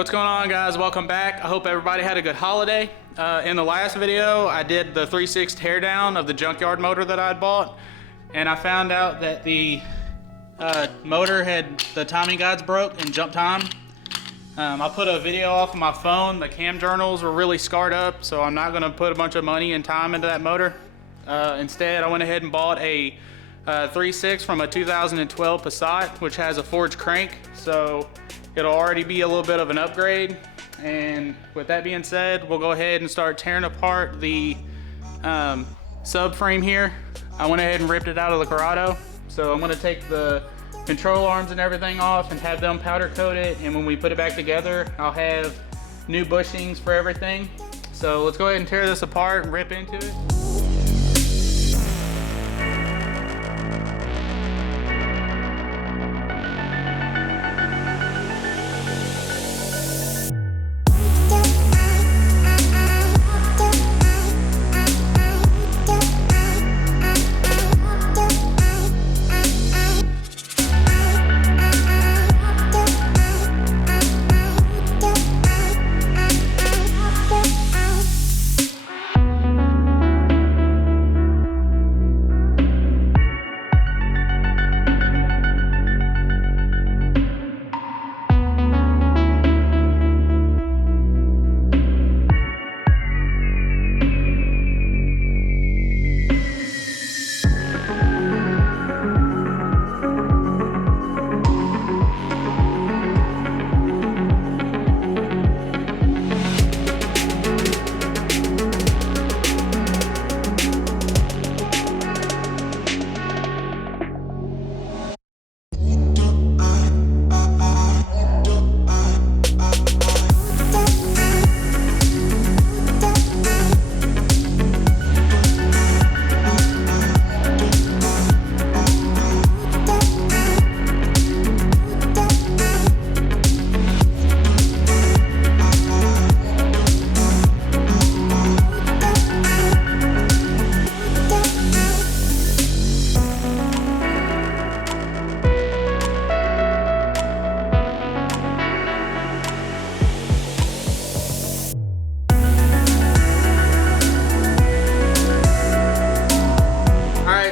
What's going on, guys? Welcome back. I hope everybody had a good holiday. In the last video, I did the 3/6 teardown of the junkyard motor that I'd bought, and I found out that the motor had the timing guides broke in jump time. I put a video off of my phone. The cam journals were really scarred up, so I'm not going to put a bunch of money and time into that motor. Instead, I went ahead and bought a 3/6 from a 2012 Passat, which has a forged crank, so it'll already be a little bit of an upgrade. And with that being said, we'll go ahead and start tearing apart the subframe here. I went ahead and ripped it out of the Corrado, so I'm going to take the control arms and everything off and have them powder coated, and when we put it back together, I'll have new bushings for everything. So let's go ahead and tear this apart and rip into it.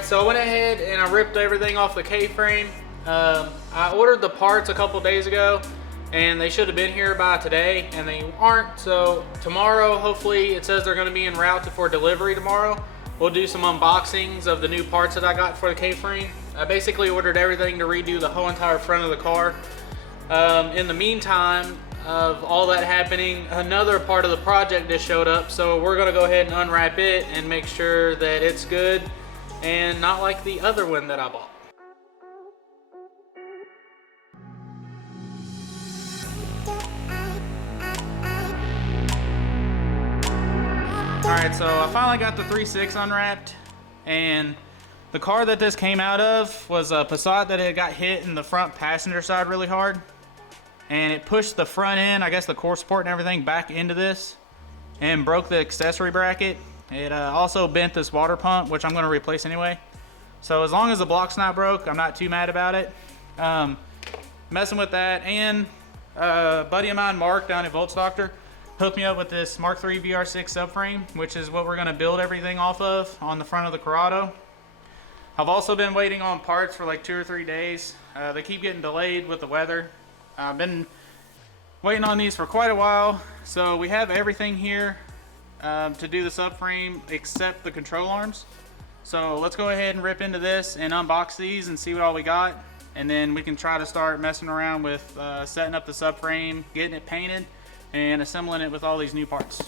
So I went ahead and I ripped everything off the K-frame. I ordered the parts a couple days ago, and they should have been here by today, and they aren't. So tomorrow, hopefully, it says they're going to be en route for delivery tomorrow. We'll do some unboxings of the new parts that I got for the K-frame. I basically ordered everything to redo the whole entire front of the car. In the meantime of all that happening, another part of the project just showed up, so we're going to go ahead and unwrap it and make sure that it's good and not like the other one that I bought. Alright, so I finally got the 3/6 unwrapped, and the car that this came out of was a Passat that had got hit in the front passenger side really hard, and it pushed the front end, I guess the core support and everything, back into this and broke the accessory bracket. It also bent this water pump, which I'm going to replace anyway. So as long as the block's not broke, I'm not too mad about it. Messing with that, and a buddy of mine, Mark, down at Volts Doctor, hooked me up with this Mark III VR6 subframe, which is what we're going to build everything off of on the front of the Corrado. I've also been waiting on parts for like 2 or 3 days. They keep getting delayed with the weather. I've been waiting on these for quite a while. So we have everything here to do the subframe except the control arms. So let's go ahead and rip into this and unbox these and see what all we got, and then we can try to start messing around with setting up the subframe, getting it painted, and assembling it with all these new parts.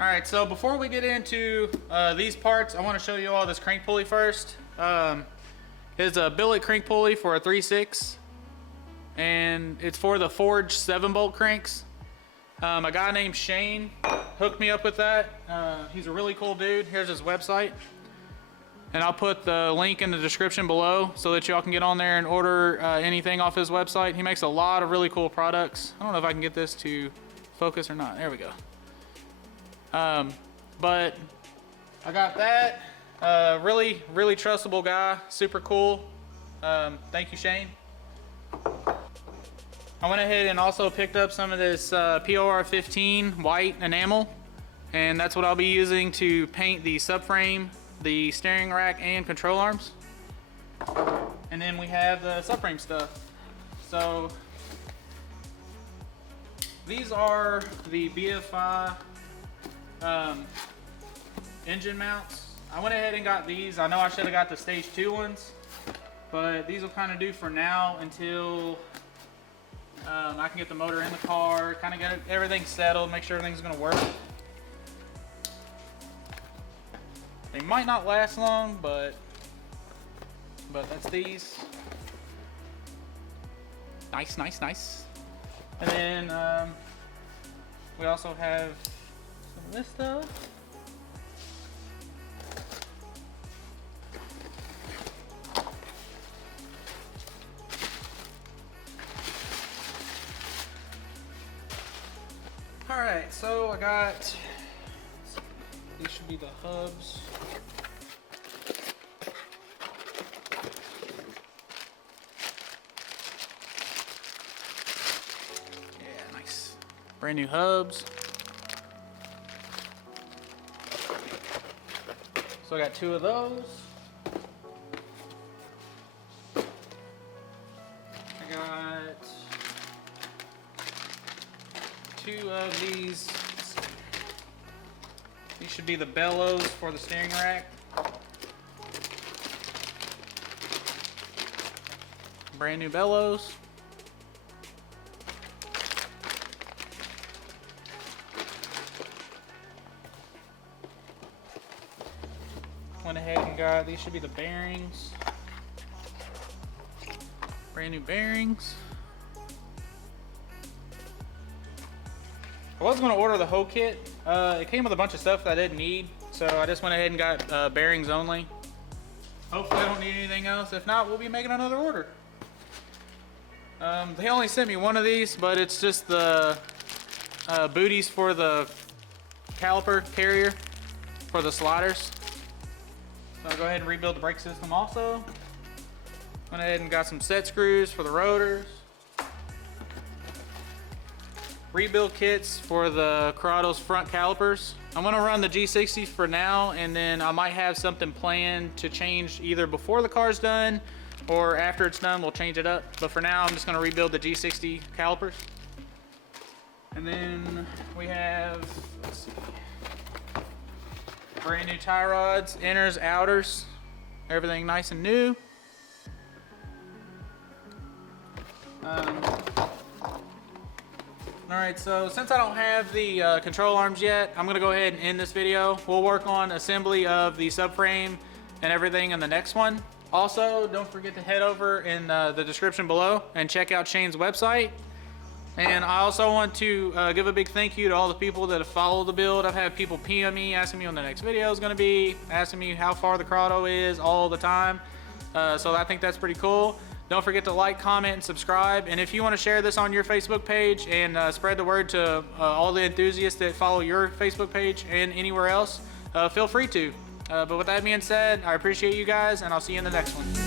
Alright, so before we get into these parts, I want to show you all this crank pulley first. It's a billet crank pulley for a 3/6, and it's for the forged 7-bolt cranks. A guy named Shane hooked me up with that. He's a really cool dude. Here's his website, and I'll put the link in the description below so that y'all can get on there and order anything off his website. He makes a lot of really cool products. I don't know if I can get this to focus or not. There we go. But I got that. Really trustable guy, super cool. Thank you, Shane. I went ahead and also picked up some of this POR 15 white enamel, and that's what I'll be using to paint the subframe, the steering rack, and control arms. And then we have the subframe stuff. So these are the VFI engine mounts. I went ahead and got these. I know I should have got the stage 2 ones, but these will kind of do for now until I can get the motor in the car, kind of get everything settled, make sure everything's going to work. They might not last long, but that's these. Nice, nice, nice. And then we also have some of this stuff. All right, so I got, these should be the hubs. Yeah, nice. Brand new hubs. So I got 2 of those. I got 2 of these. These should be the bellows for the steering rack. Brand new bellows. Went ahead and got, these should be the bearings. Brand new bearings. I was going to order the whole kit. It came with a bunch of stuff that I didn't need, so I just went ahead and got bearings only. Hopefully I don't need anything else. If not, we'll be making another order. They only sent me 1 of these, but it's just the booties for the caliper carrier for the sliders. So I'll go ahead and rebuild the brake system also. Went ahead and got some set screws for the rotors. Rebuild kits for the Corrado's front calipers. I'm gonna run the G60 for now, and then I might have something planned to change either before the car's done or after it's done, we'll change it up. But for now, I'm just gonna rebuild the G60 calipers. And then we have, let's see, brand new tie rods, inners, outers, everything nice and new. All right, so since I don't have the control arms yet, I'm gonna go ahead and end this video. We'll work on assembly of the subframe and everything in the next one. Also, don't forget to head over in the description below and check out Shane's website. And I also want to give a big thank you to all the people that have followed the build. I've had people PM me, asking me when the next video is gonna be, asking me how far the Corrado is all the time. So I think that's pretty cool. Don't forget to like, comment, and subscribe. And if you want to share this on your Facebook page and spread the word to all the enthusiasts that follow your Facebook page and anywhere else, feel free to. But with that being said, I appreciate you guys, and I'll see you in the next one.